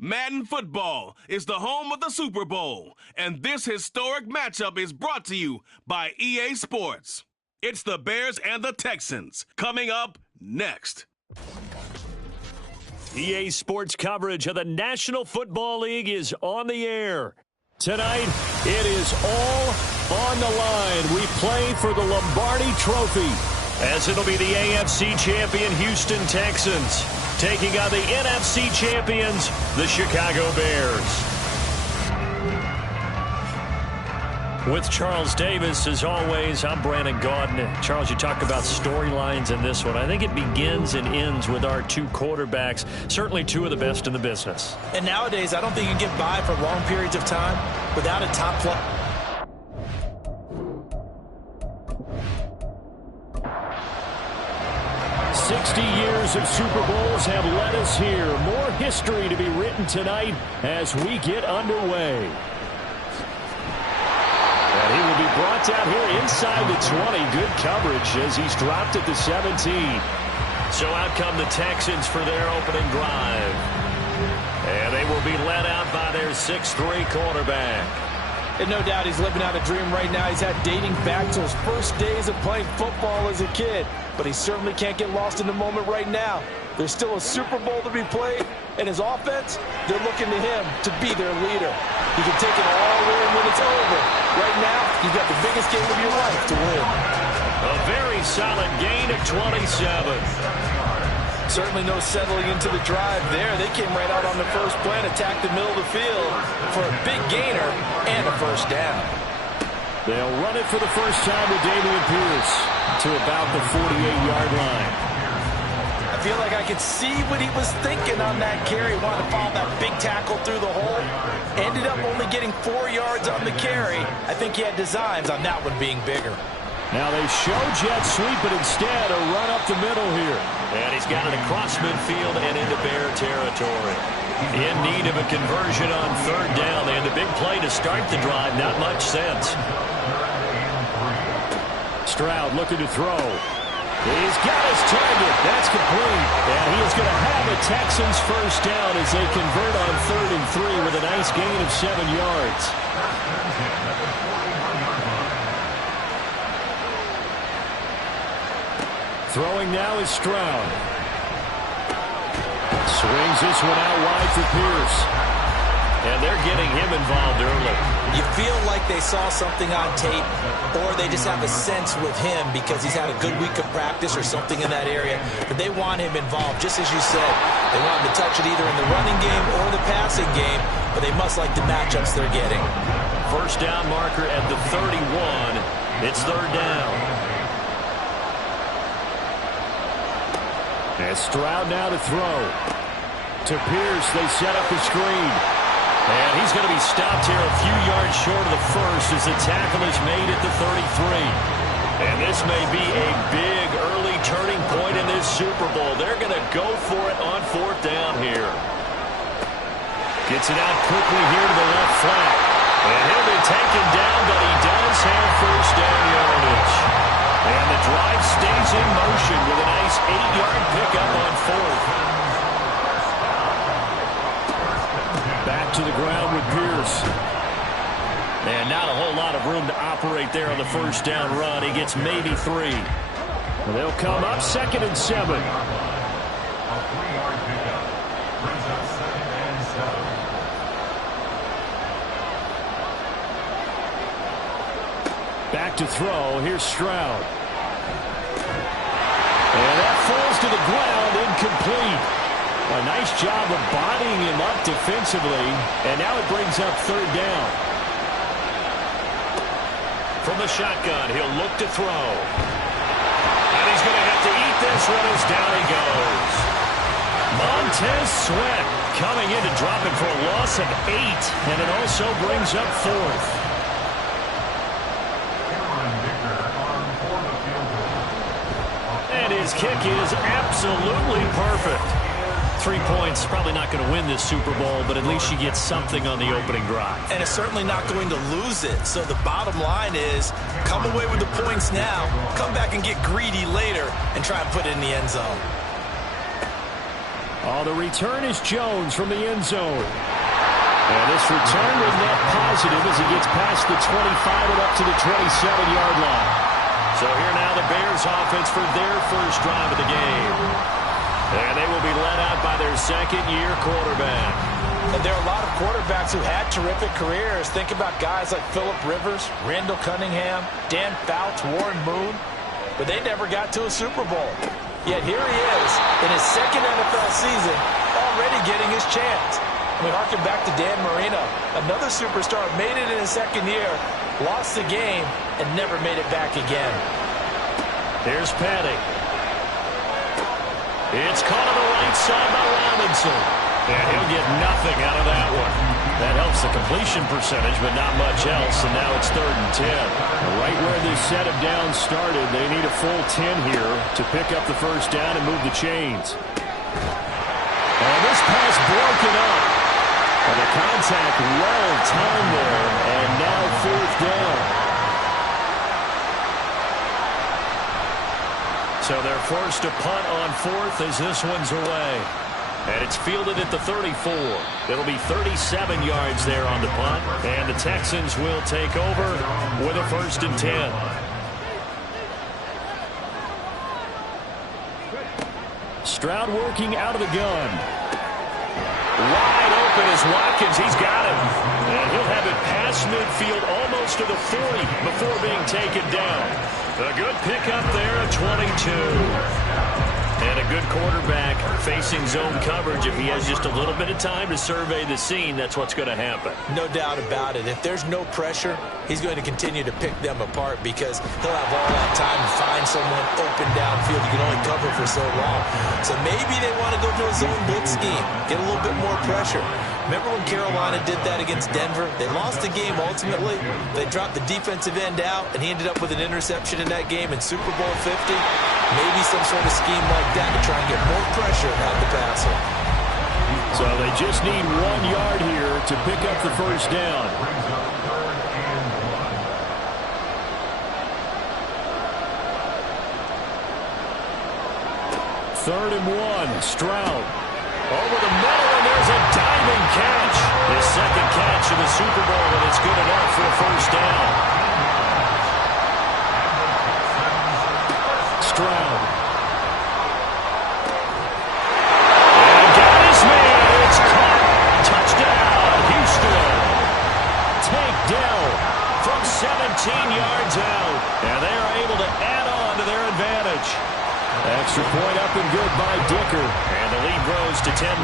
Madden Football is the home of the Super Bowl, and this historic matchup is brought to you by EA Sports. It's the Bears and the Texans, coming up next. EA Sports coverage of the National Football League is on the air. Tonight, it is all on the line. We play for the Lombardi Trophy, as it'll be the AFC champion Houston Texans taking on the NFC champions, the Chicago Bears. With Charles Davis, as always, I'm Brandon Gaudin. Charles, you talk about storylines in this one. I think it begins and ends with our two quarterbacks, certainly two of the best in the business. And nowadays, I don't think you can get by for long periods of time without a top player. 60 years of Super Bowls have led us here. More history to be written tonight as we get underway. And he will be brought down here inside the 20. Good coverage as he's dropped at the 17. So out come the Texans for their opening drive. And they will be led out by their 6'3" quarterback. And no doubt he's living out a dream right now. He's had dating back to his first days of playing football as a kid. But he certainly can't get lost in the moment right now. There's still a Super Bowl to be played. And his offense, they're looking to him to be their leader. He can take it all away when it's over. Right now, you've got the biggest game of your life to win. A very solid gain of 27. Certainly no settling into the drive there. They came right out on the first play and attacked the middle of the field for a big gainer and a first down. They'll run it for the first time with Dameon Pierce to about the 48-yard line. I feel like I could see what he was thinking on that carry. Wanted to follow that big tackle through the hole. Ended up only getting 4 yards on the carry. I think he had designs on that one being bigger. Now they show jet sweep, but instead a run up the middle here. And he's got it across midfield and into Bear territory. In need of a conversion on third down. They had the big play to start the drive. Not much sense. Stroud looking to throw. He's got his target. That's complete. And he is going to have a Texans first down as they convert on 3rd and 3 with a nice gain of 7 yards. Throwing now is Stroud. Swings this one out wide for Pierce. And they're getting him involved early. You feel like they saw something on tape, or they just have a sense with him because he's had a good week of practice or something in that area. But they want him involved, just as you said. They want him to touch it either in the running game or the passing game, but they must like the matchups they're getting. First down marker at the 31. It's third down. And Stroud now to throw. To Pierce, they set up the screen. And he's going to be stopped here a few yards short of the first as the tackle is made at the 33. And this may be a big early turning point in this Super Bowl. They're going to go for it on fourth down here. Gets it out quickly here to the left flat. And he'll be taken down, but he does have first down yardage. And the drive stays in motion with a nice 8-yard pickup on fourth. Back to the ground with Pierce. And not a whole lot of room to operate there on the first down run. He gets maybe 3. Well, they'll come up 2nd and 7. Back to throw. Here's Stroud. And that falls to the ground, incomplete. A nice job of bodying him up defensively, and now it brings up third down. From the shotgun, he'll look to throw. And he's going to have to eat this one as down he goes. Montez Sweat coming in to drop it for a loss of 8, and it also brings up fourth. And his kick is absolutely perfect. 3 points, probably not going to win this Super Bowl, but at least you get something on the opening drive. And it's certainly not going to lose it. So the bottom line is, come away with the points now, come back and get greedy later, and try and put it in the end zone. On the return is Jones from the end zone. And this return was net positive as he gets past the 25 and up to the 27-yard line. So here now the Bears offense for their first drive of the game. And they will be led out by their second-year quarterback. And there are a lot of quarterbacks who had terrific careers. Think about guys like Phillip Rivers, Randall Cunningham, Dan Fouts, Warren Moon. But they never got to a Super Bowl. Yet here he is in his second NFL season, already getting his chance. We harken back to Dan Marino, another superstar, made it in his second year, lost the game, and never made it back again. Here's Patty. It's caught on the right side by Robinson. And he'll get nothing out of that one. That helps the completion percentage, but not much else, and now it's 3rd and 10. Right where this set of downs started, they need a full 10 here to pick up the first down and move the chains. And this pass broken up. And the contact well timed there, and now 4th down. So they're forced to punt on 4th as this one's away. And it's fielded at the 34. It'll be 37 yards there on the punt. And the Texans will take over with a 1st and 10. Stroud working out of the gun. Wide open is Watkins. He's got it. And he'll have it past midfield almost to the 40 before being taken down. A good pickup there at 22. And a good quarterback facing zone coverage. If he has just a little bit of time to survey the scene, that's what's going to happen. No doubt about it. If there's no pressure, he's going to continue to pick them apart because he'll have all that time to find someone open downfield. You can only cover for so long. So maybe they want to go to a zone blitz scheme, get a little bit more pressure. Remember when Carolina did that against Denver? They lost the game ultimately. They dropped the defensive end out, and he ended up with an interception in that game in Super Bowl 50. Maybe some sort of scheme like that to try and get more pressure out the passer. So they just need 1 yard here to pick up the first down. Third and 1, Stroud. Over the middle, and there's a diving catch. His second catch in the Super Bowl, and it's good enough for a first down. Stroud. And got his man. It's caught. Touchdown, Houston. Takedown from 17 yards out. And they are able to add on to their advantage. Extra point up and good by Dicker. And the lead grows to 10-0.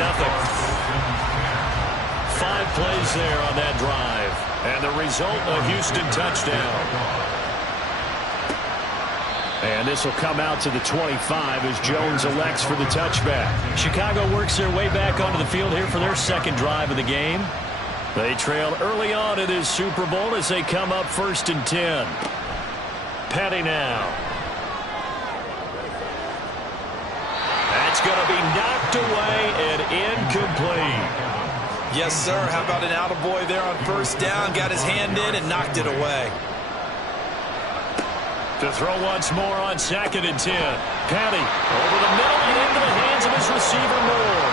5 plays there on that drive. And the result, a Houston touchdown. And this will come out to the 25 as Jones elects for the touchback. Chicago works their way back onto the field here for their second drive of the game. They trail early on in this Super Bowl as they come up 1st and 10. Petty now. That's going to be knocked away and incomplete. Yes, sir. How about an attaboy there on 1st down? Got his hand in and knocked it away. To throw once more on 2nd and 10. Petty over the middle and into the hands of his receiver Moore.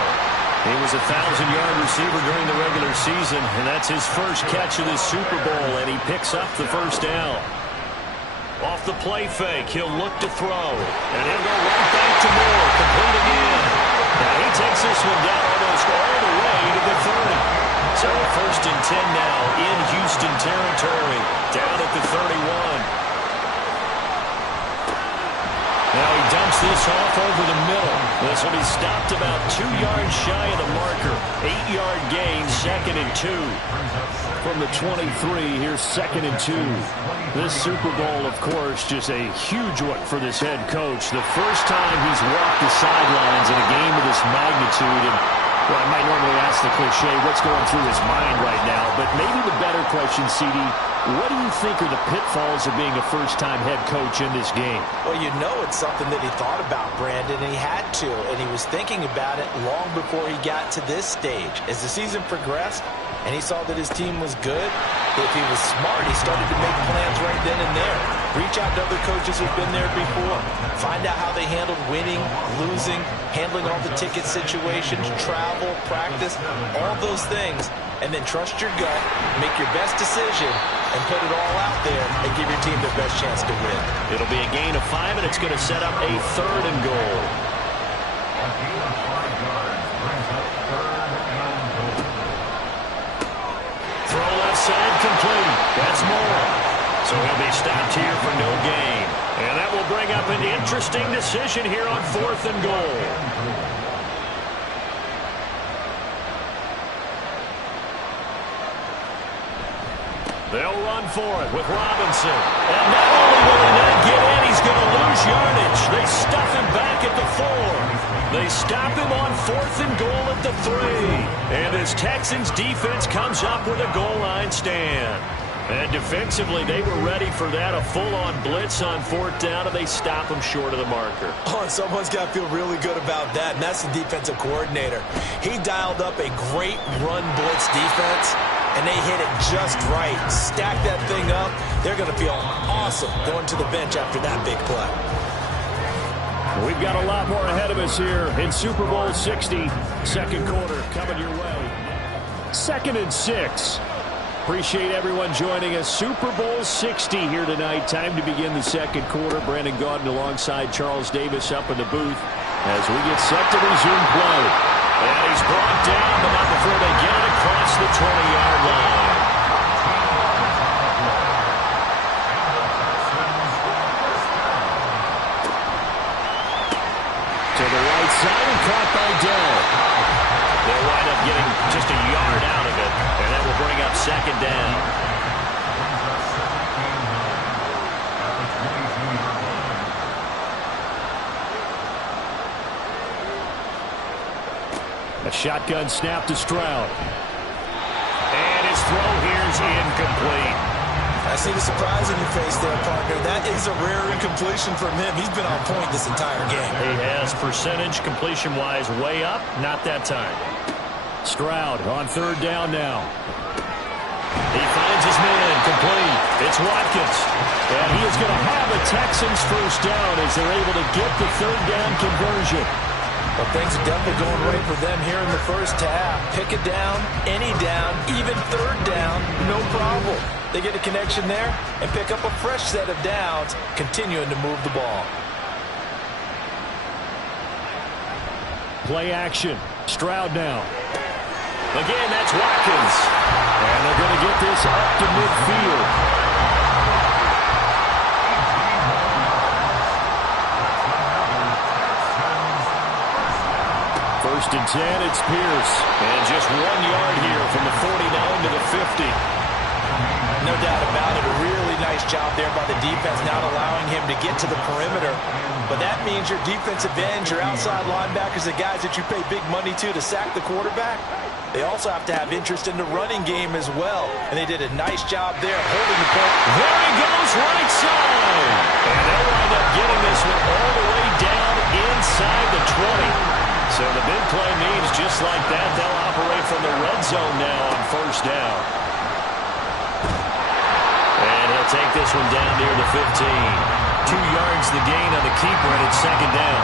He was a 1,000-yard receiver during the regular season, and that's his first catch of this Super Bowl, and he picks up the first down. Off the play fake, he'll look to throw, and he'll go right back to Moore, complete again. Now he takes this one down almost all the way to the 30. So 1st and 10 now in Houston territory, down at the 31. Now he dumps this off over the middle. This will be stopped about 2 yards shy of the marker. 8-yard gain, 2nd and 2. From the 23, here's 2nd and 2. This Super Bowl, of course, just a huge one for this head coach. The first time he's walked the sidelines in a game of this magnitude. And well, I might normally ask the cliche, what's going through his mind right now? But maybe the better question, CD, what do you think are the pitfalls of being a first-time head coach in this game? Well, you know it's something that he thought about, Brandon, and he had to. And he was thinking about it long before he got to this stage. As the season progressed and he saw that his team was good, if he was smart, he started to make plans right then and there. Reach out to other coaches who've been there before. Find out how they handled winning, losing, handling all the ticket situations, travel, practice, all those things. And then trust your gut, make your best decision, and put it all out there and give your team their best chance to win. It'll be a gain of 5, and it's going to set up a 3rd and goal. Throw left side complete. That's more. So he'll be stopped here for no gain. And that will bring up an interesting decision here on 4th and goal. They'll run for it with Robinson. And not only will he not get in, he's going to lose yardage. They stuff him back at the 4. They stop him on 4th and goal at the 3. And as Texans defense comes up with a goal line stand. And defensively, they were ready for that, a full-on blitz on 4th down, and they stop him short of the marker. Oh, and someone's got to feel really good about that, and that's the defensive coordinator. He dialed up a great run blitz defense, and they hit it just right. Stack that thing up. They're going to feel awesome going to the bench after that big play. We've got a lot more ahead of us here in Super Bowl 60. Second quarter coming your way. 2nd and 6. Appreciate everyone joining us. Super Bowl 60 here tonight. Time to begin the second quarter. Brandon Gaudin alongside Charles Davis up in the booth as we get set to resume play. And he's brought down, but not before they get it across the 20-yard line. To the right side and caught by Dell. They'll wind up getting just a yard out of it, and that will bring up 2nd down. A shotgun snap to Stroud. And his throw here is incomplete. I see the surprise in your face there, partner. That is a rare incompletion from him. He's been on point this entire game. He has percentage completion-wise way up. Not that time. Stroud on 3rd down now. He finds his man complete. It's Watkins. And he is going to have a Texans first down as they're able to get the 3rd down conversion. Well, things are definitely going right for them here in the first half. Pick it down, any down, even 3rd down, no problem. They get a connection there and pick up a fresh set of downs, continuing to move the ball. Play action. Stroud now. Again, that's Watkins. And they're going to get this up to midfield. First and 10, it's Pierce. And just 1 yard here from the 49 to the 50. No doubt about it. A really nice job there by the defense, not allowing him to get to the perimeter. But that means your defensive ends, your outside linebackers, the guys that you pay big money to sack the quarterback, they also have to have interest in the running game as well. And they did a nice job there holding the point. There he goes, right side. And they'll wind up getting this one all the way down inside the 20. So the big play means just like that, they'll operate from the red zone now on 1st down. And he'll take this one down near the 15. 2 yards the gain on the keeper, and it's 2nd down.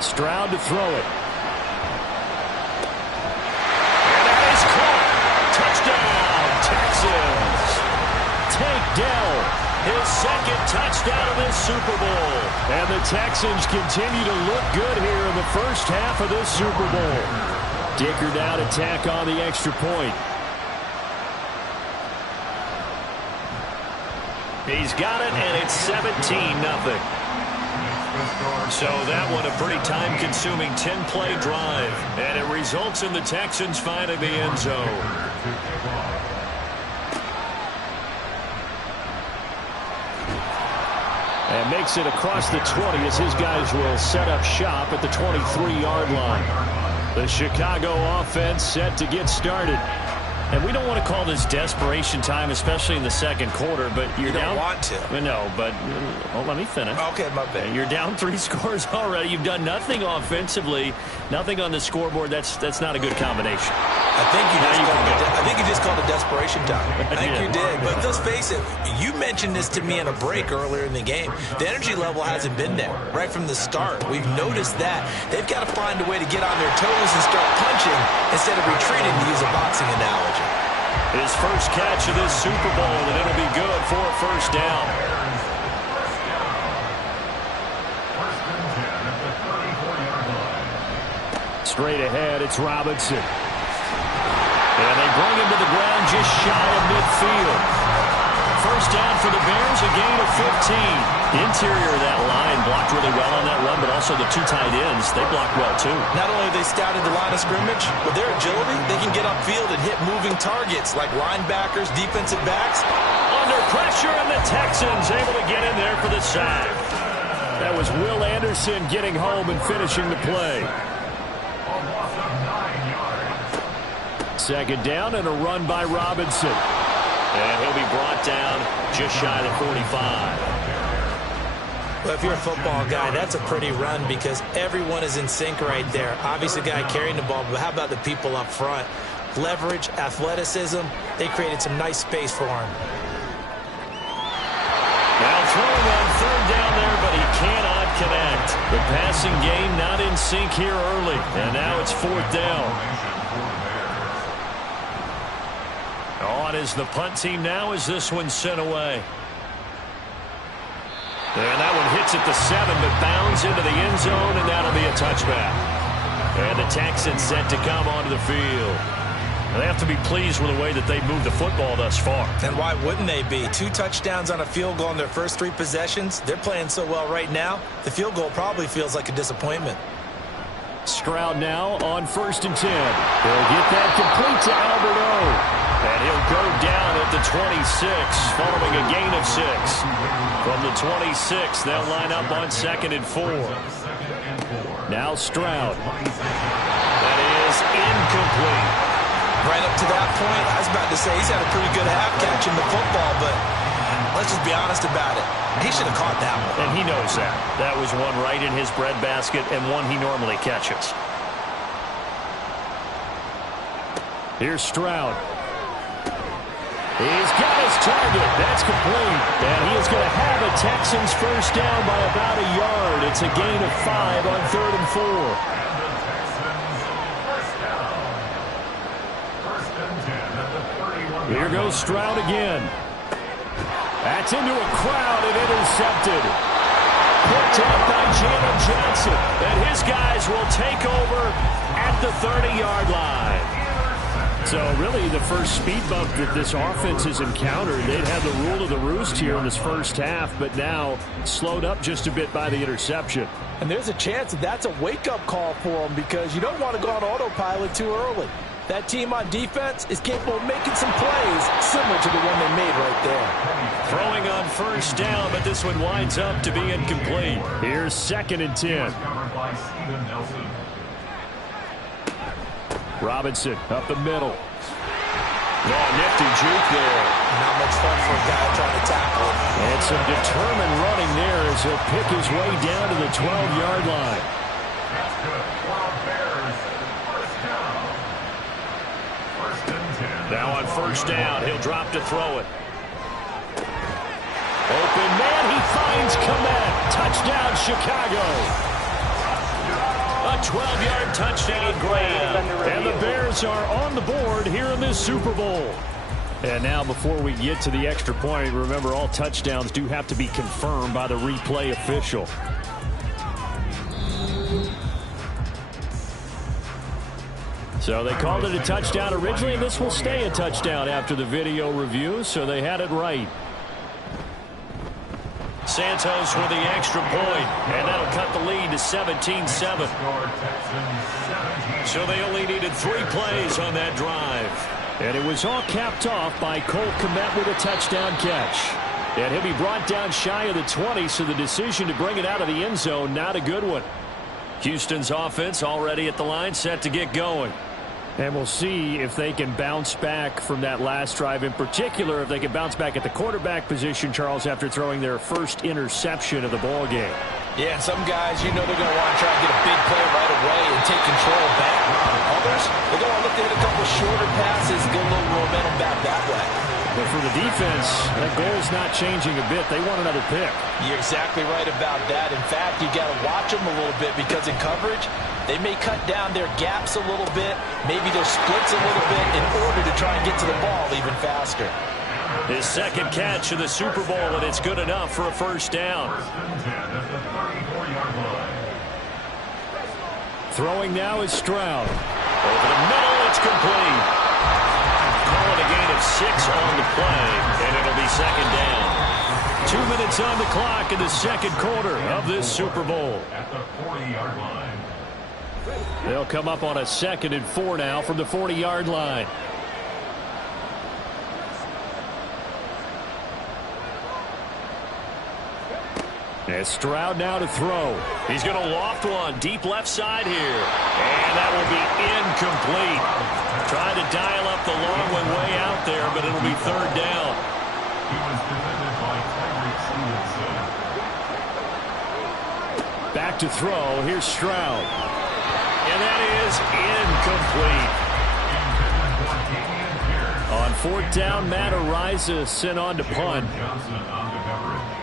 Stroud to throw it. And that is caught. Touchdown, Texans. Tank Dell, his 2nd touchdown of this Super Bowl. And the Texans continue to look good here in the first half of this Super Bowl. Dicker down to tack on the extra point. He's got it, and it's 17-0. So that one a pretty time-consuming 10-play drive. And it results in the Texans finding the end zone. And makes it across the 20 as his guys will set up shop at the 23-yard line. The Chicago offense set to get started. And we don't want to call this desperation time, especially in the second quarter, but you don't want to. No, but well, let me finish. Okay, my bad. You're down 3 scores already. You've done nothing offensively, nothing on the scoreboard. That's not a good combination. I think you just called it desperation time. I think you did. But let's face it, you mentioned this to me in a break earlier in the game. The energy level hasn't been there right from the start. We've noticed that. They've got to find a way to get on their toes and start punching instead of retreating, to use a boxing analogy. His first catch of this Super Bowl, and it'll be good for a first down. Straight ahead, it's Robinson. And they bring him to the ground just shy of midfield. First down for the Bears, a gain of 15. The interior of that line blocked really well on that run, but also the 2 tight ends, they blocked well too. Not only have they scouted the line of scrimmage, but their agility, they can get upfield and hit moving targets like linebackers, defensive backs. Under pressure, and the Texans able to get in there for the sack. That was Will Anderson getting home and finishing the play. Second down and a run by Robinson. And he'll be brought down just shy of the 45. Well, if you're a football guy, that's a pretty run because everyone is in sync right there. Obviously, the guy carrying the ball, but how about the people up front? Leverage, athleticism, they created some nice space for him. Now throwing on third down there, but he cannot connect. The passing game not in sync here early, and now it's fourth down. On is the punt team now as this one's sent away. And that one hits at the 7, but bounds into the end zone, and that'll be a touchback. And the Texans set to come onto the field. They have to be pleased with the way that they've moved the football thus far. And why wouldn't they be? 2 touchdowns on a field goal in their first 3 possessions. They're playing so well right now, the field goal probably feels like a disappointment. Stroud now on 1st and 10. They'll get that complete to Alberto. And he'll go down at the 26, following a gain of 6. From the 26, they'll line up on 2nd and 4. Now Stroud. That is incomplete. Right up to that point, I was about to say he's had a pretty good half catching the football, but let's just be honest about it. He should have caught that one. And he knows that. That was one right in his breadbasket and one he normally catches. Here's Stroud. He's got his target. That's complete. And he is going to have a Texans first down by about a yard. It's a gain of 5 on 3rd and 4. Here goes Stroud again. That's into a crowd and intercepted. Picked up by Jalen Johnson. And his guys will take over at the 30-yard line. So really the first speed bump that this offense has encountered. They'd had the rule of the roost here in this first half, but now slowed up just a bit by the interception. And there's a chance that that's a wake-up call for them because you don't want to go on autopilot too early. That team on defense is capable of making some plays similar to the one they made right there. Throwing on first down, but this one winds up to be incomplete. Here's 2nd and 10. Robinson up the middle. Oh, nifty juke there. Not much fun for a guy trying to tackle him. And some determined running there as he'll pick his way down to the 12-yard line. Now on first down, he'll drop to throw it. Open man, he finds Komet. Touchdown, Chicago. A 12-yard touchdown grab. And the Bears are on the board here in this Super Bowl. And now before we get to the extra point, remember all touchdowns do have to be confirmed by the replay official. So they called it a touchdown originally, and this will stay a touchdown after the video review, so they had it right. Santos with the extra point, and that'll cut the lead to 17-7. So they only needed 3 plays on that drive. And it was all capped off by Cole Kmet with a touchdown catch. And he'll be brought down shy of the 20, so the decision to bring it out of the end zone, not a good one. Houston's offense already at the line, set to get going. And we'll see if they can bounce back from that last drive. In particular, if they can bounce back at the quarterback position, Charles, after throwing their first interception of the ball game. Yeah, some guys, they're going to want to try and get a big play right away and take control back. Others, they're going to look to hit a couple shorter passes, get a little momentum back that way. But for the defense, that goal's not changing a bit. They want another pick. You're exactly right about that. In fact, you got to watch them a little bit because in coverage, they may cut down their gaps a little bit, maybe their splits a little bit in order to try and get to the ball even faster. His second catch of the Super Bowl, and it's good enough for a first down. Throwing now is Stroud. Over the middle, it's complete. Calling a gain of 6 on the play, and it'll be second down. 2 minutes on the clock in the second quarter of this Super Bowl. At the 40-yard line. They'll come up on a 2nd and 4 now from the 40-yard line. And Stroud now to throw. He's going to loft one deep left side here. And that will be incomplete. Trying to dial up the long one way out there, but it'll be third down. He was defended by Tyreek Stevenson. Back to throw. Here's Stroud. And that is incomplete. On fourth down, Matt Ariza sent on to punt. Johnson on the coverage.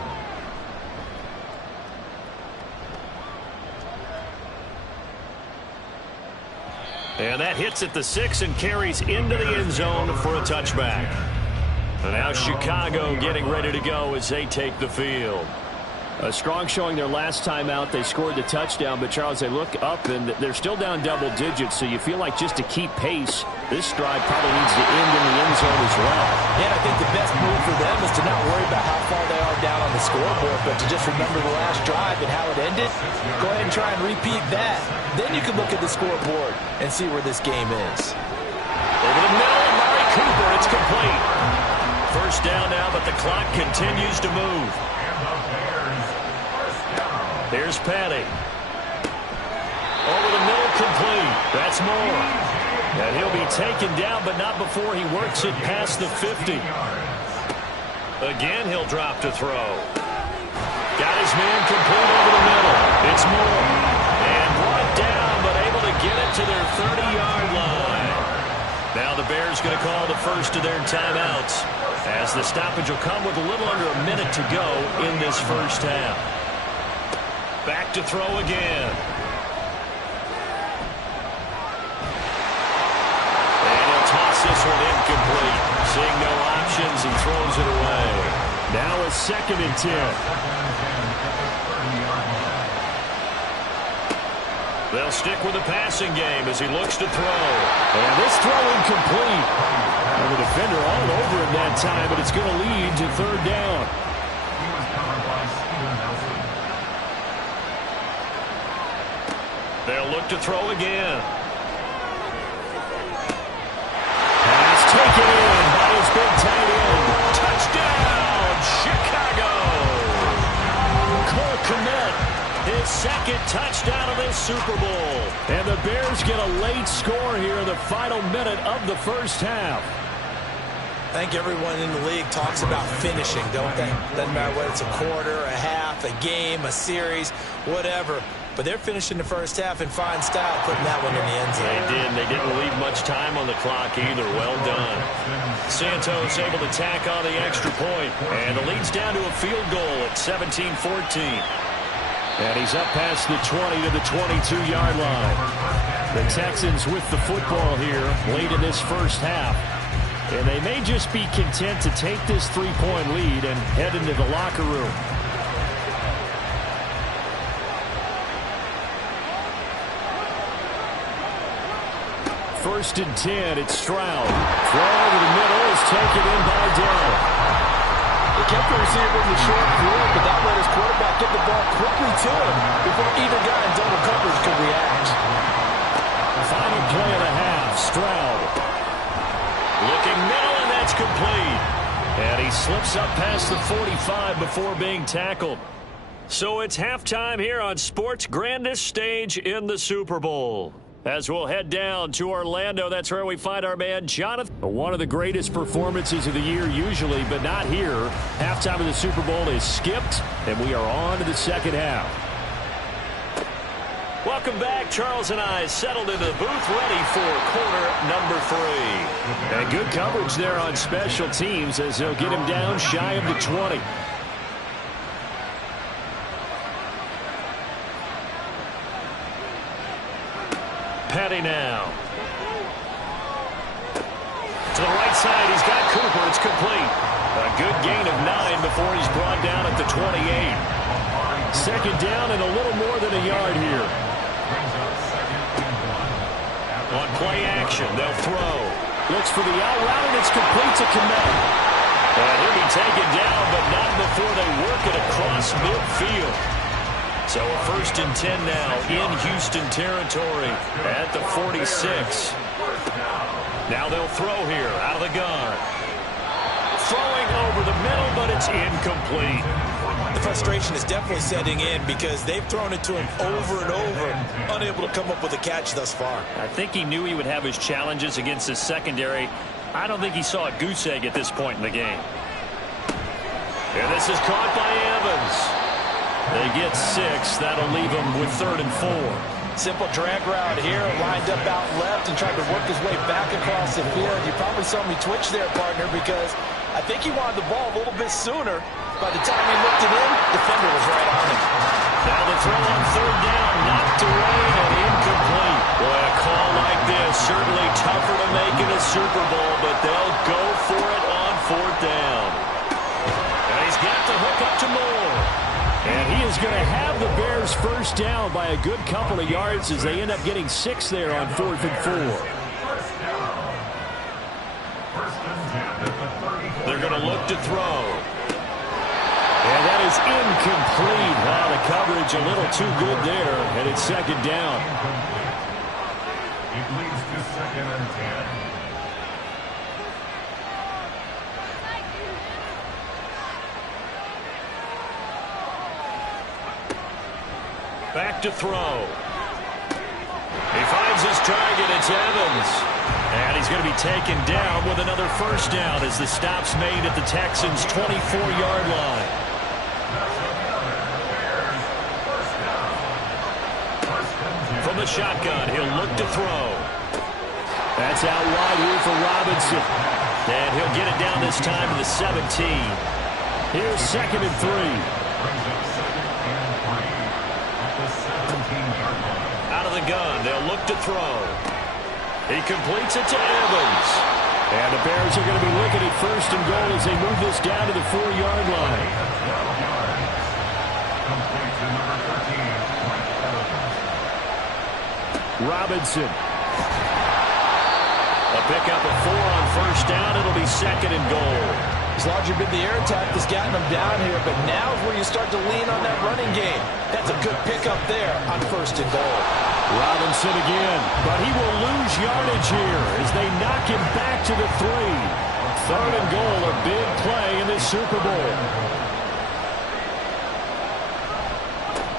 And that hits at the 6 and carries into the end zone for a touchback. And now Chicago getting ready to go as they take the field. A strong showing their last time out. They scored the touchdown, but Charles, they look up and they're still down double digits, so you feel like just to keep pace, this drive probably needs to end in the end zone as well. And I think the best move for them is to not worry about how far they are down on the scoreboard, but to just remember the last drive and how it ended. Go ahead and try and repeat that. Then you can look at the scoreboard and see where this game is. Over the middle, Amari Cooper, it's complete. First down now, but the clock continues to move. Here's Patty. Over the middle, complete. That's Moore. And he'll be taken down, but not before he works it past the 50. Again, he'll drop to throw. Got his man complete over the middle. It's Moore. And brought down, but able to get it to their 30-yard line. Now the Bears going to call the first of their timeouts, as the stoppage will come with a little under a minute to go in this first half. Back to throw again. And he'll toss this one incomplete. Seeing no options, he throws it away. Now a 2nd and 10. They'll stick with the passing game as he looks to throw. And this throw incomplete. And the defender all over him that time, but it's going to lead to third down. He was covered by Steven Nelson. They'll look to throw again. Pass taken in by his big tight end. Touchdown, Chicago! Cole Kmet, his second touchdown of this Super Bowl. And the Bears get a late score here in the final minute of the first half. I think everyone in the league talks about finishing, don't they? Doesn't matter whether it's a quarter, a half, a game, a series, whatever. But they're finishing the first half in fine style, putting that one in the end zone. They did. They didn't leave much time on the clock either. Well done. Santos able to tack on the extra point. And the lead's down to a field goal at 17-14. And he's up past the 20 to the 22-yard line. The Texans with the football here late in this first half. And they may just be content to take this 3-point lead and head into the locker room. First and 10, it's Stroud. Throw over the middle is taken in by Dell. They kept the receiver in the short field, but that let his quarterback get the ball quickly to him before either guy in double coverage could react. Final play of the half, Stroud. Looking middle, and that's complete. And he slips up past the 45 before being tackled. So it's halftime here on sports' grandest stage in the Super Bowl. As we'll head down to Orlando, that's where we find our man Jonathan. One of the greatest performances of the year usually, but not here. Halftime of the Super Bowl is skipped, and we are on to the second half. Welcome back. Charles and I settled into the booth, ready for quarter number 3. And good coverage there on special teams as they'll get him down shy of the 20. Petty now. To the right side, he's got Cooper. It's complete. A good gain of 9 before he's brought down at the 28. Second down and a little more than a yard here. On play action, they'll throw. Looks for the out route, and it's complete to Kmet. And he'll be taken down, but not before they work it across midfield. So a 1st and 10 now in Houston territory at the 46. Now they'll throw here out of the gun. Throwing over the middle, but it's incomplete. The frustration is definitely setting in because they've thrown it to him over and over, unable to come up with a catch thus far. I think he knew he would have his challenges against his secondary. I don't think he saw a goose egg at this point in the game. And this is caught by Evans. They get 6. That'll leave them with 3rd and 4. Simple drag route here, lined up out left and tried to work his way back across the field. You probably saw me twitch there, partner, because I think he wanted the ball a little bit sooner. By the time he looked it in, the defender was right on him. Now the throw on 3rd down, knocked away and incomplete. Boy, a call like this, certainly tougher to make in a Super Bowl, but they'll go for it on 4th down. And he's got the hook up to Moore. And he is going to have the Bears 1st down by a good couple of yards as they end up getting 6 there on 4th and 4. They're going to look to throw. And that is incomplete. Wow, the coverage a little too good there, and it's 2nd down. It leads to 2nd and 10. Back to throw. He finds his target. It's Evans. And he's going to be taken down with another 1st down as the stop's made at the Texans' 24-yard line. From the shotgun, he'll look to throw. That's out wide here for Robinson. And he'll get it down this time to the 17. Here's 2nd and 3. Out of the gun, they'll look to throw. He completes it to Evans. And the Bears are going to be looking at 1st and goal as they move this down to the 4-yard line. Robinson. A pickup of 4 on 1st down. It'll be 2nd and goal. It's largely been the air attack that's gotten them down here, but now is where you start to lean on that running game. That's a good pickup there on 1st and goal. Robinson again, but he will lose yardage here as they knock him back to the 3. 3rd and goal, a big play in this Super Bowl.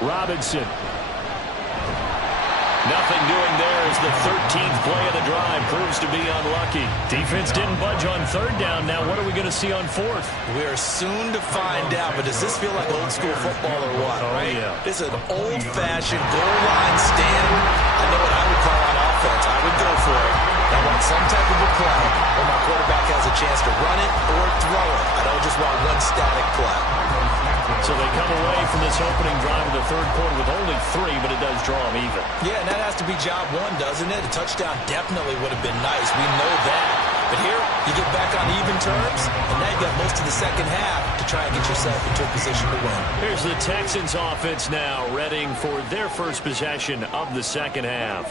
Robinson. Nothing doing there as the 13th play of the drive proves to be unlucky. Defense didn't budge on 3rd down. Now what are we going to see on 4th? We are soon to find out, but does this feel like old school football or what, right? Yeah. This is an old-fashioned goal line stand. I know what I would call on offense. I would go for it. I want some type of a play where my quarterback has a chance to run it or throw it. I don't just want one static play. So they come away from this opening drive of the 3rd quarter with only 3, but it does draw them even. Yeah, and that has to be job 1, doesn't it? A touchdown definitely would have been nice. We know that. But here, you get back on even terms, and now you've got most of the second half to try and get yourself into a position to win. Here's the Texans offense now, readying for their 1st possession of the second half.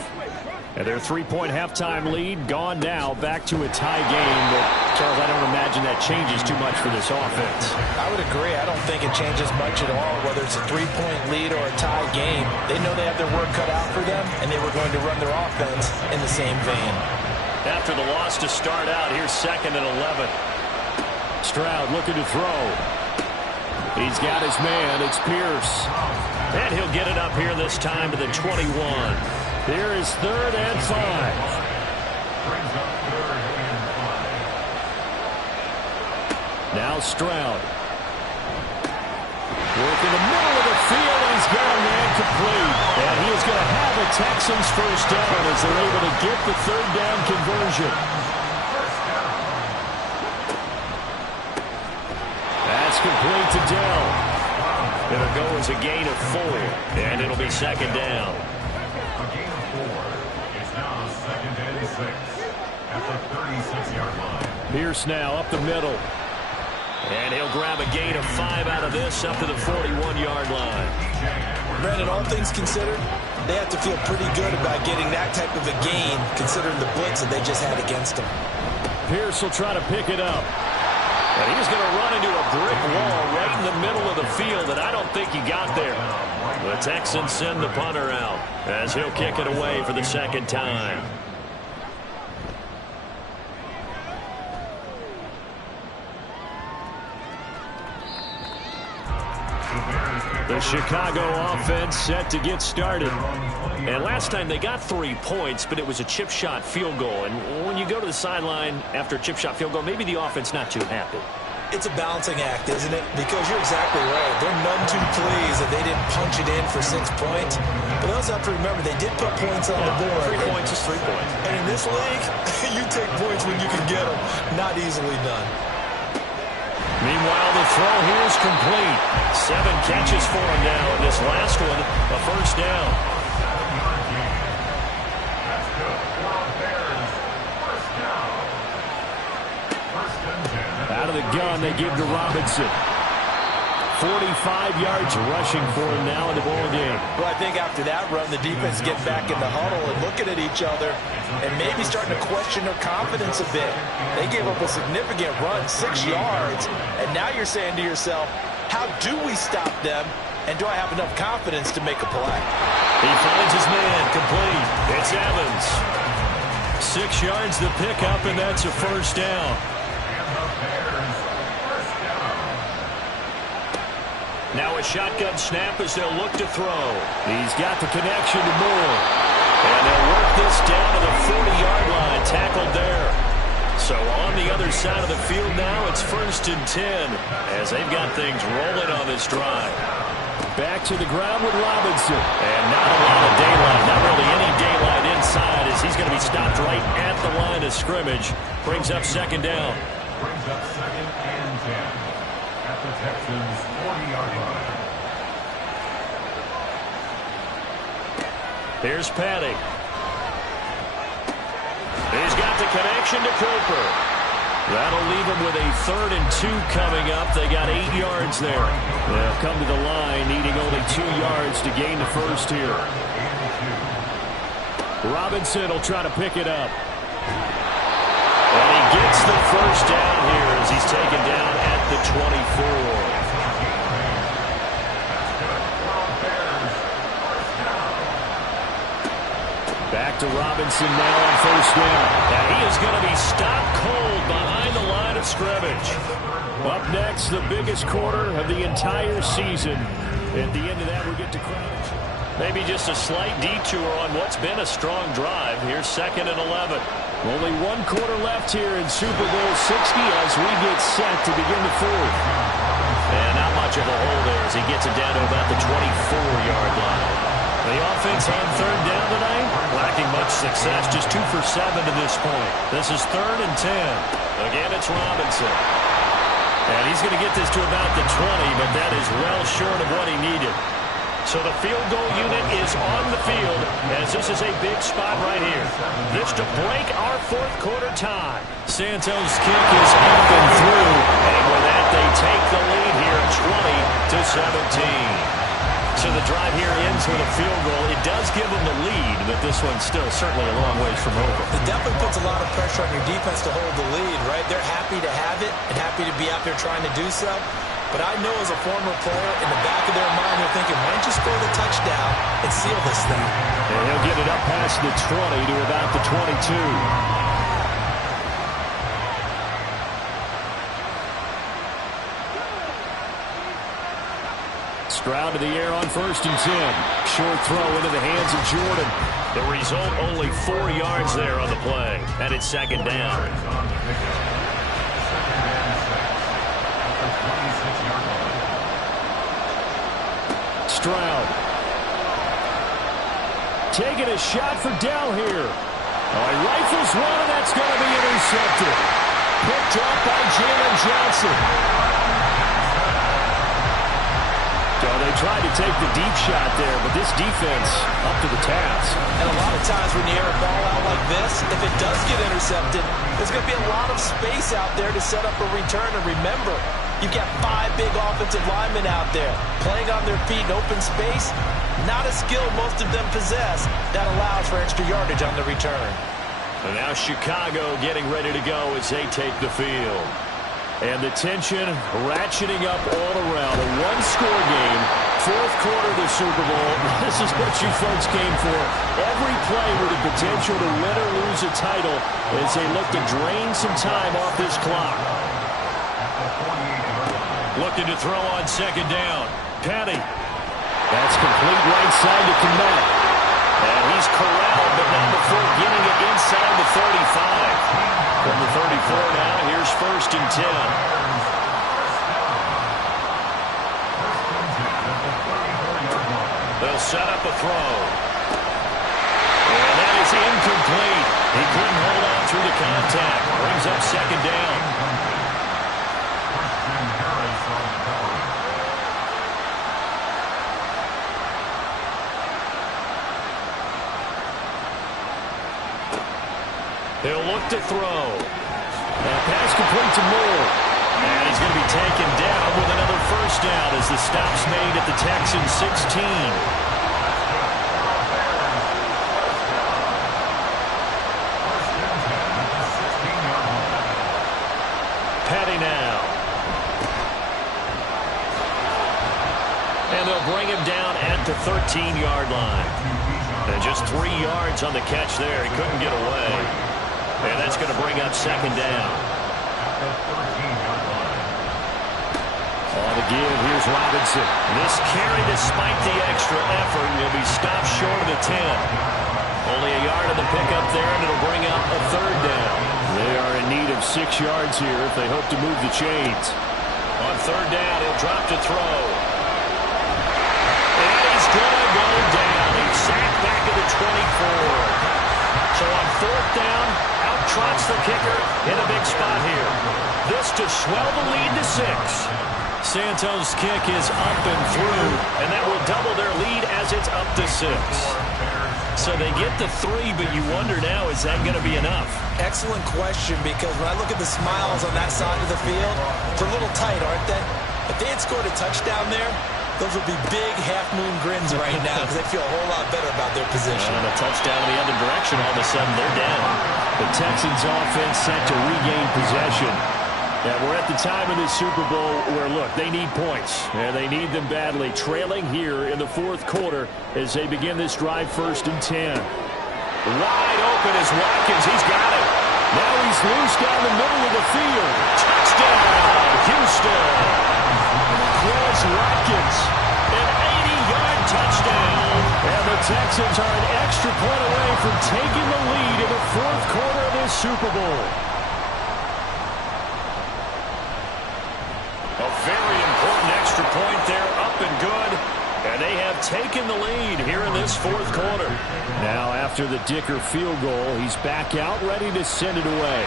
And their 3-point halftime lead gone now, back to a tie game. But, Charles, I don't imagine that changes too much for this offense. I would agree. I don't think it changes much at all, whether it's a 3-point lead or a tie game. They know they have their work cut out for them, and they were going to run their offense in the same vein. After the loss to start out, here's 2nd and 11. Stroud looking to throw. He's got his man. It's Pierce. And he'll get it up here this time to the 21. Here is 3rd and 5. Brings up 3rd and 5. Now Stroud. Work in the middle of the field, and he's got a man complete. And he is going to have a Texans first down as they're able to get the 3rd down conversion. That's complete to Dell. It'll go as a gain of 4, and it'll be 2nd down. A gain of 4. It's now 2nd and 6 at the 36-yard line. Pierce now up the middle. And he'll grab a gain of 5 out of this up to the 41-yard line. Brandon, all things considered, they have to feel pretty good about getting that type of a gain considering the blitz that they just had against them. Pierce will try to pick it up. And he's going to run into a brick wall right in the middle of the field, and I don't think he got there. The Texans send the punter out as he'll kick it away for the 2nd time. The Chicago offense set to get started. And last time they got 3 points, but it was a chip shot field goal. And when you go to the sideline after a chip shot field goal, maybe the offense not too happy. It's a balancing act, isn't it? Because you're exactly right. They're none too pleased that they didn't punch it in for 6 points. But they also have to remember they did put points on the board. 3 points is 3 points. And in this league, you take points when you can get them. Not easily done. Meanwhile, the throw here is complete. 7 catches for him now, and this last one, a first down. That's good. Bears. First down. 1st and 10. Out of the gun, they give to Robinson. 45 yards rushing for him now in the ball game. Well, I think after that run, the defense getting back in the huddle and looking at each other and maybe starting to question their confidence a bit. They gave up a significant run, 6 yards, and now you're saying to yourself, how do we stop them, and do I have enough confidence to make a play? He finds his man, complete. It's Evans. 6 yards the pickup, and that's a first down. Now a shotgun snap as they'll look to throw. He's got the connection to Moore. And they'll work this down to the 40-yard line, tackled there. So on the other side of the field now, it's 1st and 10 as they've got things rolling on this drive. Back to the ground with Robinson. And not a lot of daylight, not really any daylight inside as he's going to be stopped right at the line of scrimmage. Brings up 2nd down. Brings up 2nd and 10 at the Texans' 40-yard line. Here's Patty. He's got the connection to Cooper. That'll leave him with a 3rd and 2 coming up. They got 8 yards there. They'll come to the line needing only 2 yards to gain the first here. Robinson will try to pick it up. And he gets the first down here as he's taken down at the 24. Back to Robinson now on first down. And he is going to be stopped cold behind the line of scrimmage. Up next, the biggest quarter of the entire season. At the end of that, we get to crunch. Maybe just a slight detour on what's been a strong drive. Here's 2nd and 11. Only 1 quarter left here in Super Bowl 60 as we get set to begin the 4th. And not much of a hole there as he gets it down to about the 24-yard line. The offense on 3rd down tonight, lacking much success, just 2 for 7 to this point. This is 3rd and 10. Again, it's Robinson. And he's going to get this to about the 20, but that is well short of what he needed. So the field goal unit is on the field as this is a big spot right here. This to break our 4th quarter tie. Santos' kick is up and through. And with that, they take the lead here 20-17. So the drive here ends with a field goal. It does give them the lead, but this one's still certainly a long ways from over. It definitely puts a lot of pressure on your defense to hold the lead, right? They're happy to have it and happy to be out there trying to do so. But I know as a former player, in the back of their mind, they're thinking, why don't you score the touchdown and seal this thing? And he'll get it up past the 20 to about the 22. Stroud to the air on 1st and 10. Short throw into the hands of Jordan. The result, only 4 yards there on the play. And it's second down. Stroud. Taking a shot for Dell here. Oh, he rifles one, and that's going to be intercepted. Picked up by Jalen Johnson. So they tried to take the deep shot there, but this defense up to the task. And a lot of times when you air a ball out like this, if it does get intercepted, there's going to be a lot of space out there to set up a return. And remember, you've got 5 big offensive linemen out there playing on their feet in open space. Not a skill most of them possess that allows for extra yardage on the return. And now Chicago getting ready to go as they take the field. And the tension ratcheting up all around. A one-score game, 4th quarter of the Super Bowl. This is what you folks came for. Every play with the potential to win or lose a title as they look to drain some time off this clock. Looking to throw on second down. Petty. That's complete right side to Kmet. And he's corralled, but not before getting it inside the 35. From the 34 now, here's 1st and 10. They'll set up a throw. And that is incomplete. He couldn't hold on through the contact. Brings up second down. He'll look to throw. That pass complete to Moore. And he's going to be taken down with another 1st down as the stop's made at the Texans 16. Petty now. And they'll bring him down at the 13-yard line. And just 3 yards on the catch there. He couldn't get away. And that's going to bring up second down. On the give, here's Robinson. This carry, despite the extra effort, will be stopped short of the 10. Only a yard of the pickup there, and it'll bring up a 3rd down. They are in need of 6 yards here if they hope to move the chains. On 3rd down, he'll drop to throw. And he's going to go down. He's sacked back at the 24. So on 4th down, out trots the kicker in a big spot here. This to swell the lead to 6. Santos' kick is up and through, and that will double their lead as it's up to 6. So they get the 3, but you wonder now, is that going to be enough? Excellent question, because when I look at the smiles on that side of the field, they're a little tight, aren't they? If they had scored a touchdown there, those would be big half-moon grins right now because they feel a whole lot better about their position. And a touchdown in the other direction, all of a sudden they're down. The Texans offense set to regain possession. And we're at the time of this Super Bowl where, look, they need points. And they need them badly. Trailing here in the 4th quarter as they begin this drive 1st and 10. Wide open is Watkins. He's got it. Now he's loose down the middle of the field. Touchdown, Houston. Chris Watkins, an 80-yard touchdown. And the Texans are an extra point away from taking the lead in the 4th quarter of this Super Bowl. A very important extra point there, up and good. And they have taken the lead here in this 4th quarter. Now after the Dicker field goal, he's back out ready to send it away.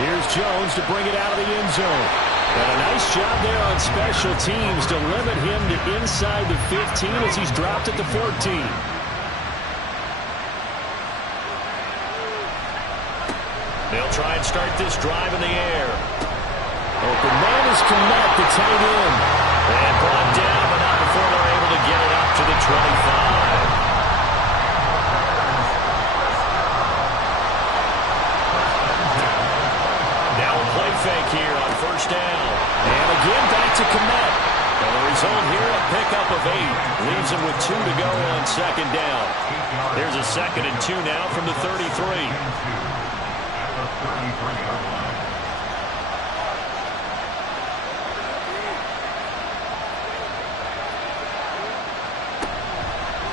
Here's Jones to bring it out of the end zone. And a nice job there on special teams to limit him to inside the 15 as he's dropped at the 14. They'll try and start this drive in the air. Open man is Kmet, the tight end. And brought down, but not before they're able to get it up to the 25. Now a play fake here on 1st down. And again back to Kmet. And the result here, a pickup of 8. Leaves him with 2 to go on 2nd down. Here's a 2nd and 2 now from the 33.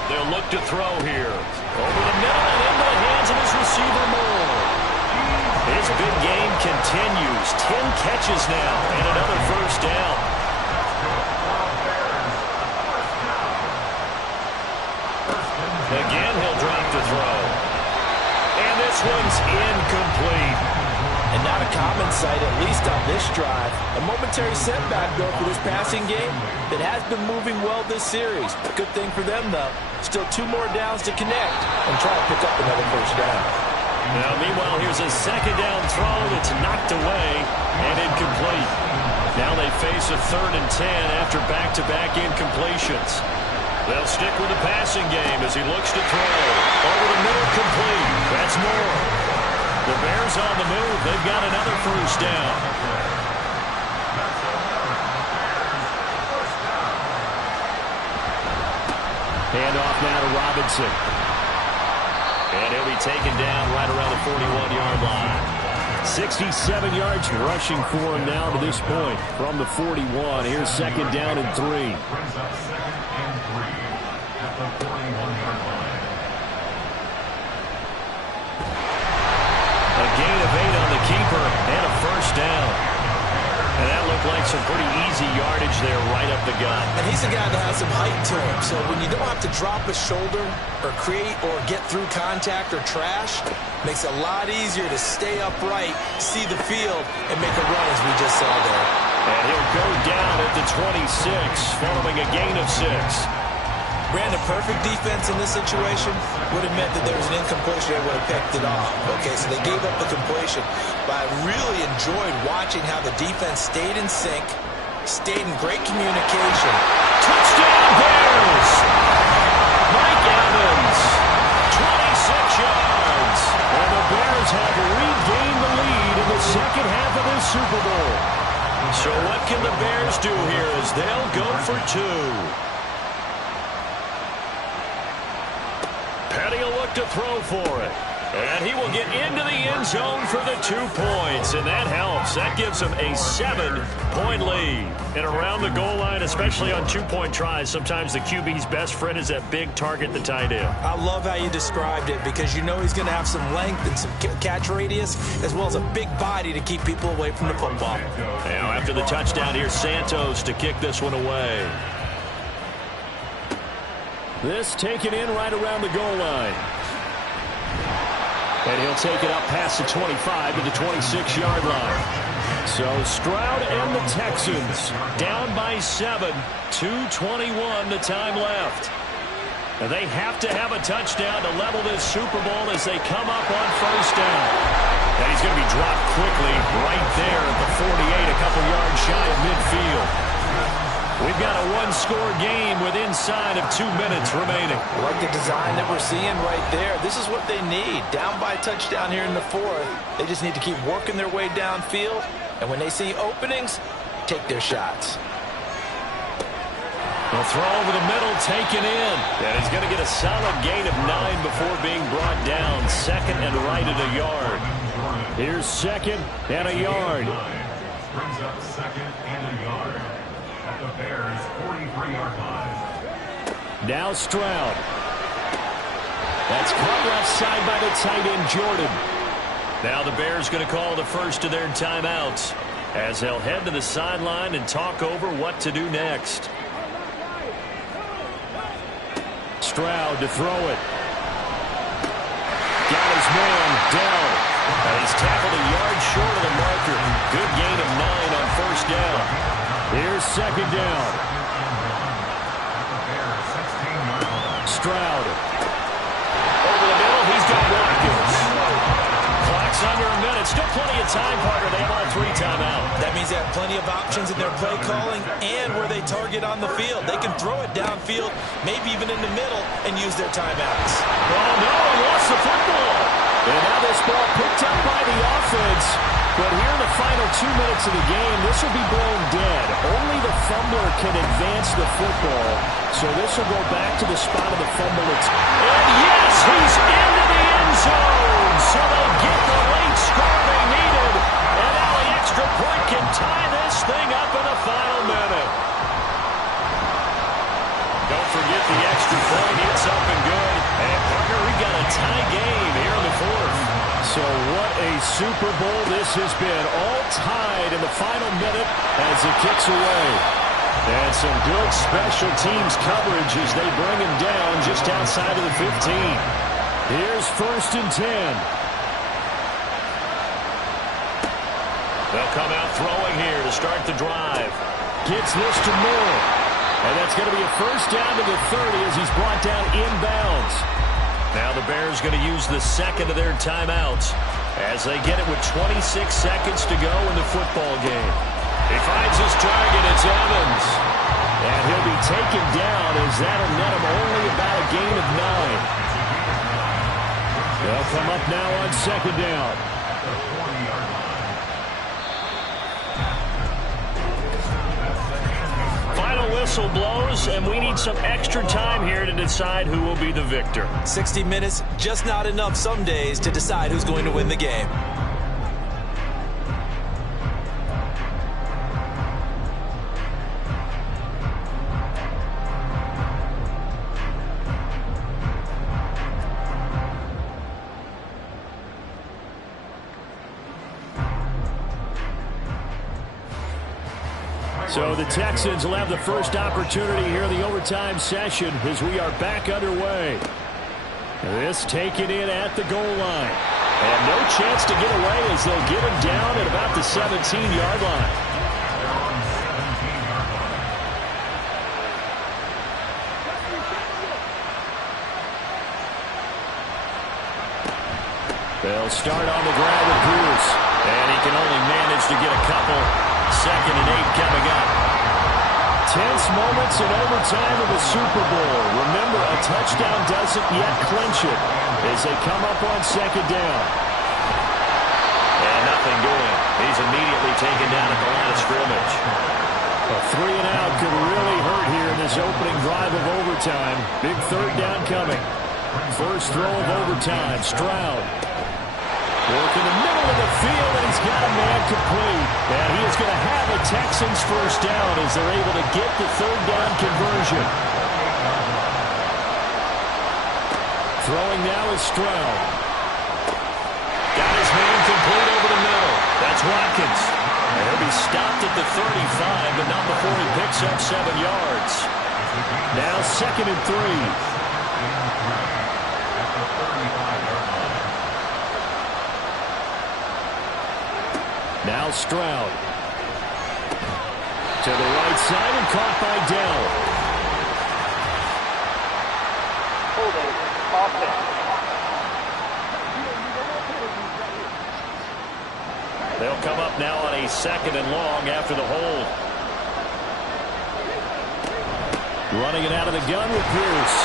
They'll look to throw here. Over the middle and into the hands of his receiver, Moore. His big game continues. 10 catches now and another first down. Again, he'll drop to throw. And this one's incomplete. And not a common sight, at least on this drive. A momentary setback, though, for this passing game that has been moving well this series. Good thing for them, though. Still 2 more downs to connect and try to pick up another first down. Now, meanwhile, here's a second down throw that's knocked away and incomplete. Now they face a 3rd and 10 after back-to-back incompletions. They'll stick with the passing game as he looks to throw. Over the middle, complete. That's Moore. The Bears on the move. They've got another first down. Handoff now to Robinson. And he'll be taken down right around the 41-yard line. 67 yards rushing for him now to this point from the 41. Here's second down and 3. Brings up 2nd and 3 at the 41-yard line. A gain of 8 on the keeper and a first down. And that looked like some pretty easy yardage there right up the gut. And he's a guy that has some height to him, so when you don't have to drop a shoulder or create or get through contact or trash, makes it a lot easier to stay upright, see the field, and make a run as we just saw there. And he'll go down at the 26, following a gain of 6. Brandon, perfect defense in this situation would have meant that there was an incompletion. They would have picked it off. Okay, so they gave up the completion. But I really enjoyed watching how the defense stayed in sync, stayed in great communication. Touchdown Bears! Mike Evans, 26 yards. And the Bears have regained the lead in the second half of this Super Bowl. So what can the Bears do here as they'll go for 2? Petty will look to throw for it. And he will get into the end zone for the 2 points. And that helps. That gives him a 7-point lead. And around the goal line, especially on 2-point tries, sometimes the QB's best friend is that big target, the tight end. I love how you described it because you know he's going to have some length and some catch radius as well as a big body to keep people away from the football. Now after the touchdown, here's Santos to kick this one away. This taken in right around the goal line. And he'll take it up past the 25 to the 26-yard line. So Stroud and the Texans down by 7, 2:21 the time left. And they have to have a touchdown to level this Super Bowl as they come up on first down. And he's going to be dropped quickly right there at the 48, a couple yards shy of midfield. We've got a 1-score game with inside of 2 minutes remaining. I like the design that we're seeing right there. This is what they need. Down by a touchdown here in the 4th. They just need to keep working their way downfield. And when they see openings, take their shots. The throw over the middle taken in. And he's going to get a solid gain of 9 before being brought down. 2nd and right at a yard. Here's 2nd and a yard. Brings up 2nd and a yard at the Bears' 43-yard line. Now Stroud. That's caught left side by the tight end, Jordan. Now the Bears going to call the first of their timeouts as they'll head to the sideline and talk over what to do next. Stroud to throw it. Got his man, Dell. And he's tackled a yard short of the marker. Good gain of 9 on first down. Here's second down. Stroud. Over the middle, he's got Watkins. Clock's under a minute. Still plenty of time, Parker. They have all 3 timeouts. That means they have plenty of options in their play calling and where they target on the field. They can throw it downfield, maybe even in the middle, and use their timeouts. Oh, no, he lost the football. And now this ball picked up by the offense. But here in the final 2 minutes of the game, this will be blown dead. Only the fumbler can advance the football. So this will go back to the spot of the fumble. And yes, he's into the end zone. So they get the late score they needed. And now the extra point can tie this thing up in the final minute. Don't forget the extra point. It's up and good. And Parker, we got a What a Super Bowl this has been. All tied in the final minute as it kicks away. And some good special teams coverage as they bring him down just outside of the 15. Here's 1st and 10. They'll come out throwing here to start the drive. Gets this to Moore. And that's going to be a 1st down to the 30 as he's brought down inbounds. Now the Bears going to use the second of their timeouts as they get it with 26 seconds to go in the football game. He finds his target. It's Evans. And he'll be taken down as that'll net him only about a gain of 9. They'll come up now on 2nd down. Final whistle blows, and we need some extra time here to decide who will be the victor. 60 minutes, just not enough some days to decide who's going to win the game. So the Texans will have the first opportunity here in the overtime session as we are back underway. This taken in at the goal line. And no chance to get away as they'll get him down at about the 17-yard line. They'll start on the ground with Pierce. And he can only manage to get a couple. 2nd and 8 coming up. Tense moments in overtime of the Super Bowl. Remember, a touchdown doesn't yet clinch it as they come up on 2nd down. And nothing doing. He's immediately taken down at the line of scrimmage. A 3 and out could really hurt here in this opening drive of overtime. Big 3rd down coming. First throw of overtime. Stroud. Work in the middle of the field, and he's got a man complete. And he is going to have a Texans first down as they're able to get the 3rd down conversion. Throwing now is Stroud. Got his man complete over the middle. That's Watkins. And he'll be stopped at the 35, but not before he picks up 7 yards. Now 2nd and 3. Now Stroud. To the right side and caught by Dell. Holding. Offense. They'll come up now on a 2nd and long after the hold. Running it out of the gun with Pierce.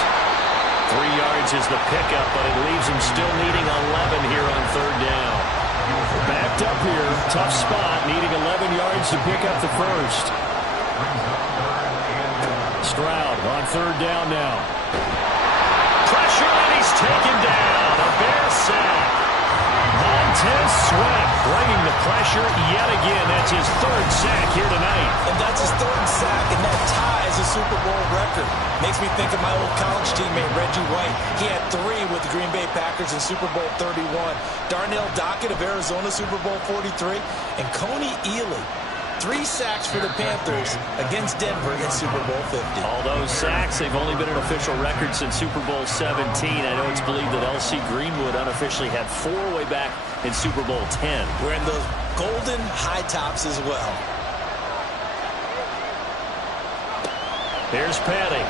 3 yards is the pickup, but it leaves him still needing 11 here on 3rd down. Backed up here. Tough spot. Needing 11 yards to pick up the first. Stroud on 3rd down now. Pressure, and he's taken down. A Bear sack. Montez Sweat bringing the pressure yet again. That's his 3rd sack here tonight. And that's his 3rd sack, and that ties a Super Bowl record. Makes me think of my old college teammate, Reggie White. He had 3 with the Green Bay Packers in Super Bowl 31. Darnell Dockett of Arizona, Super Bowl 43. And Coney Ealy, 3 sacks for the Panthers against Denver in Super Bowl 50. All those sacks, they've only been an official record since Super Bowl 17. I know it's believed that L.C. Greenwood unofficially had 4 way back in Super Bowl 10. Wearing those golden high tops as well. Here's Penny.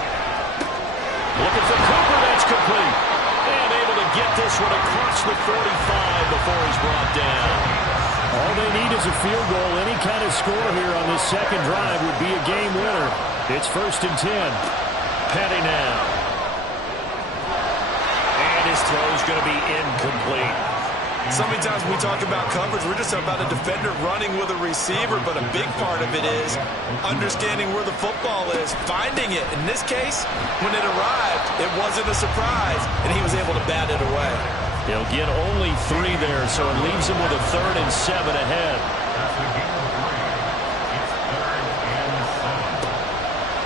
Looking for Cooper, that's complete. And able to get this one across the 45 before he's brought down. All they need is a field goal. Any kind of score here on this 2nd drive would be a game winner. It's 1st and 10. Penny now. And his throw's going to be incomplete. So many times when we talk about coverage, we're just about a defender running with a receiver, but a big part of it is understanding where the football is, finding it. In this case, when it arrived, it wasn't a surprise, and he was able to bat it away. He'll get only 3 there, so it leaves him with a 3rd and 7 ahead.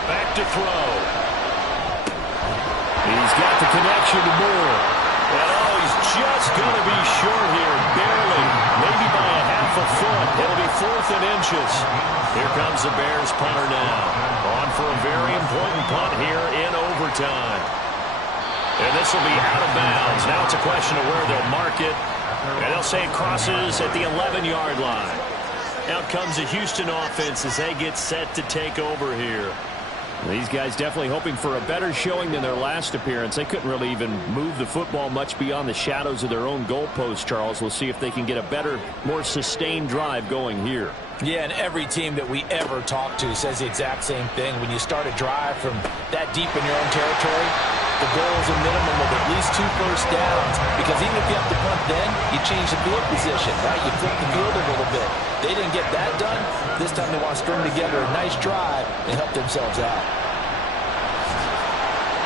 Back to throw. He's got the connection to Moore. And oh, he's just going to be short here, barely. inches. Here comes the Bears punter now. On for a very important punt here in overtime. And this will be out of bounds. Now it's a question of where they'll mark it. And they'll say it crosses at the 11-yard line. Out comes the Houston offense as they get set to take over here. These guys definitely hoping for a better showing than their last appearance. They couldn't really even move the football much beyond the shadows of their own goalpost, Charles. We'll see if they can get a better, more sustained drive going here. Yeah, and every team that we ever talk to says the exact same thing. When you start a drive from that deep in your own territory, the goal is a minimum of at least 2 first downs. Because even if you have to punt then, you change the field position, right? You flip the field a little bit. They didn't get that done. This time they want to string together a nice drive and help themselves out.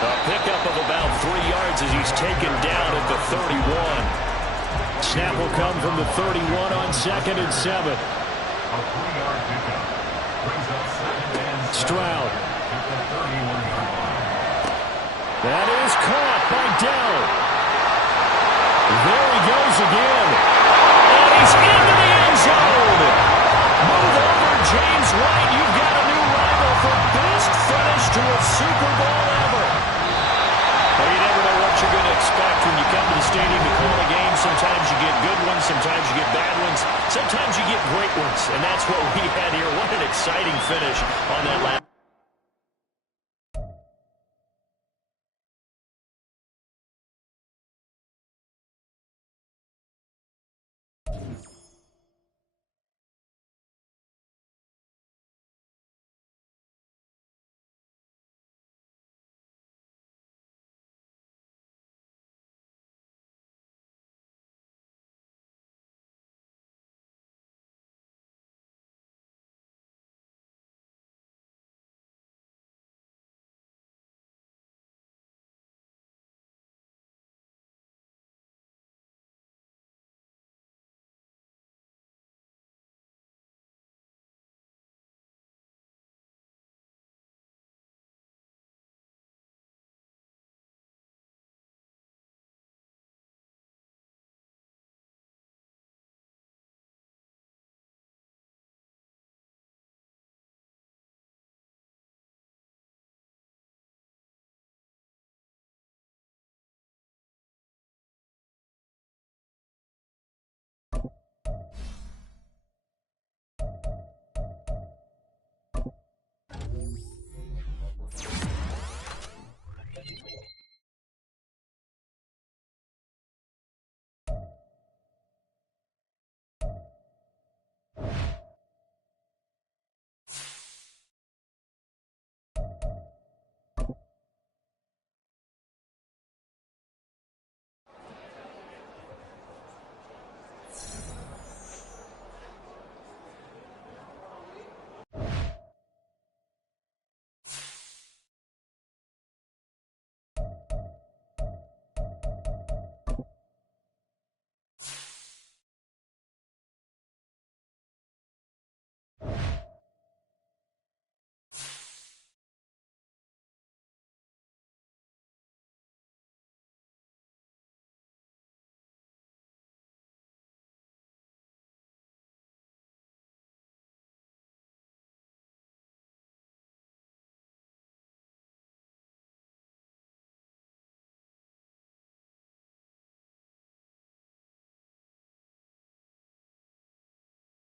A pickup of about 3 yards as he's taken down at the 31. Snap will come from the 31 on 2nd and 7. A 3-yard pickup brings up 2nd and 7. Stroud. At the 31-yard line. That is caught by Dell. There he goes again. And he's into the end zone. Move over, James White. You've got a new rival for best finish to a Super Bowl ever. Well, you never know what you're going to expect when you come to the stadium to call a game. Sometimes you get good ones, sometimes you get bad ones, sometimes you get great ones, and that's what we had here. What an exciting finish on that last